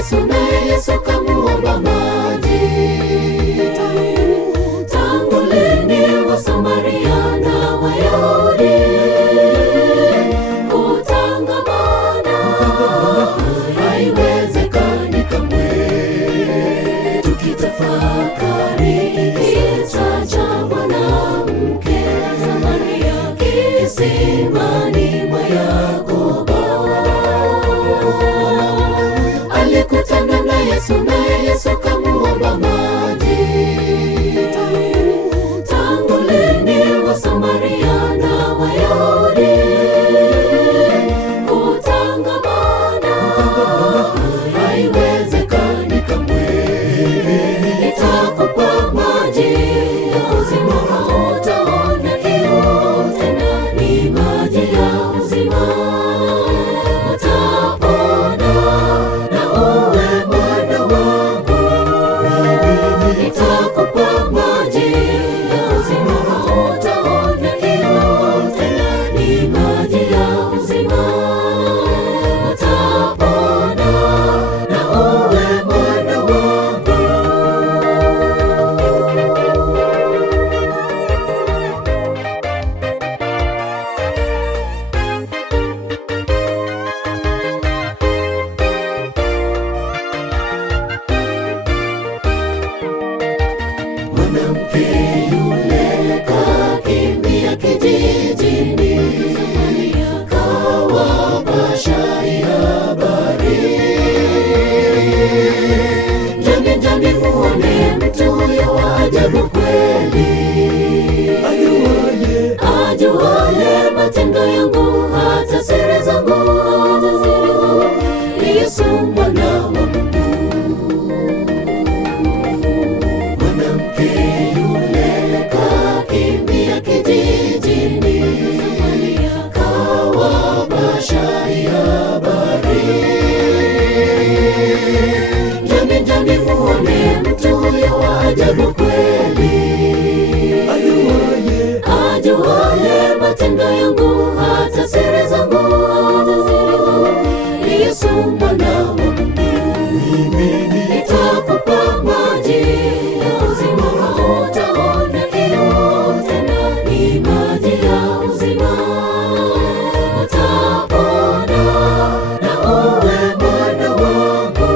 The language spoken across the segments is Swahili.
Yesu, naye Yesu kamuomba maji. Tangu lini Wasamaria na Wayahudi kutangamana? Haiwezekani kamwe. Tukitafakari kisa cha mwanamke Samaria kisimani mwa Yakobo, alikutana na Yesu, naye Yesu kamuomba maji. Tangu lini Wasamaria na Wayahudi kutangamana? Haiwezekani kamwe. Nitakupa maji ya uzima, hautaona kiu tena, ni maji ya uzima. Utapona na uwe mwana wangu. Nitakupa maji ya uzima, hautaona kiu tena, ni maji ya uzima. Utapona na uwe mwana wangu. Mwanamke yule kakimbia kijijini, kawapasha habari. Njoni, njoni muone mtu huyo wa ajabu kweli, ajuaye matendo yangu hata siri zangu. Ni Yesu mwana wa Mungu. Mwanamke yule kakimbia kijijini, kawapasha habari. Njoni, njoni muone mtu huyo wa ajabu kweli, ajuaye matendo yangu hata siri zangu. Ni Yesu mwana wa Mungu. Nitakupa maji ya uzima, hautaona kiu tena, ni maji ya uzima. Utapona na uwe mwana wangu.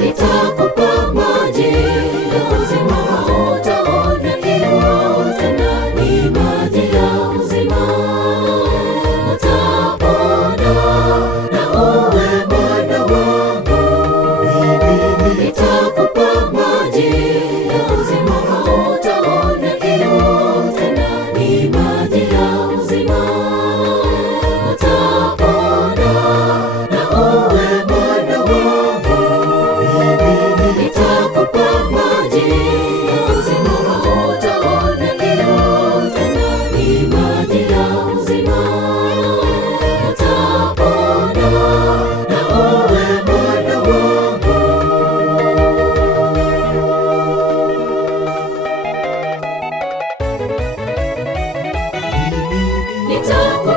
Nitakupa maji ya uzima, hautaona kiu tena, ni maji ya uzima. Utapona na uwe mwana wangu. Nitakupa maji ya uzima, hautaona kiu tena, ni maji ya uzima. Utapona na uwe mwana wangu. Nitakupa maji ya uzima, hautaona kiu tena, ni maji ya uzima. Utapona na uwe mwana wangu. Nitakupa